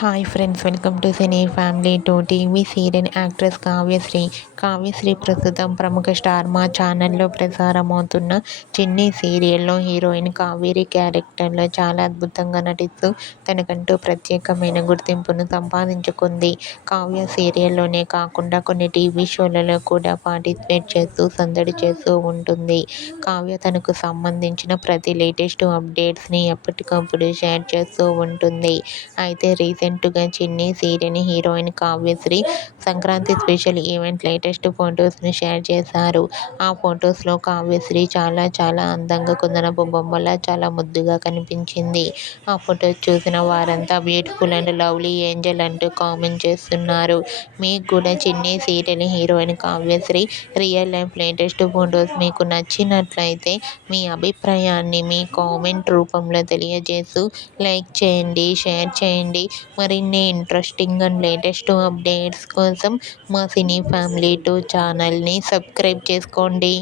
Hi friends, welcome to cine family two. TV serial actress Kavyasri. Kavyasri ప్రస్తుతం ప్రముఖ star మా ఛానల్లో ప్రసారమవుతున్న చిన్ని సీరియల్లో హీరోయిన్ కావేరి క్యారెక్టర్లో చాలా అద్భుతంగా నటిస్తూ తనకంటూ ప్రత్యేకమైన గుర్తింపును సంపాదించుకుంది. కావ్య సీరియల్లోనే కాకుండా కొన్ని టీవీ షోలలో కూడా పార్టిసిపేట్ చేస్తూ సందడి చేస్తూ ఉంటుంది. కావ్య తనకు సంబంధించిన ప్రతి లేటెస్ట్ అప్డేట్స్ని ఎప్పటికప్పుడు షేర్ చేస్తూ ఉంటుంది. అయితే రీసెంట్గా చిన్ని serial heroine Kavyasri Sankranti special event latest ఫొటోస్ని షేర్ చేశారు. ఆ ఫొటోస్లో కావ్యశ్రీ చాలా చాలా అందంగా కుందనపు బొమ్మలా చాలా ముద్దుగా కనిపించింది. ఆ ఫొటోస్ చూసిన వారంతా బ్యూటిఫుల్ అండ్ లవ్లీ ఏంజల్ అంటూ కామెంట్ చేస్తున్నారు. మీకు కూడా చిన్ని serial heroine Kavyasri real life latest photos మీకు నచ్చినట్లయితే మీ అభిప్రాయాన్ని మీ కామెంట్ రూపంలో తెలియజేస్తూ లైక్ చేయండి, షేర్ చేయండి. మరిన్ని ఇంట్రెస్టింగ్ అండ్ లేటెస్ట్ అప్డేట్స్ కోసం మా సినీ ఫ్యామిలీ 2 ఛానల్ని సబ్స్క్రైబ్ చేసుకోండి.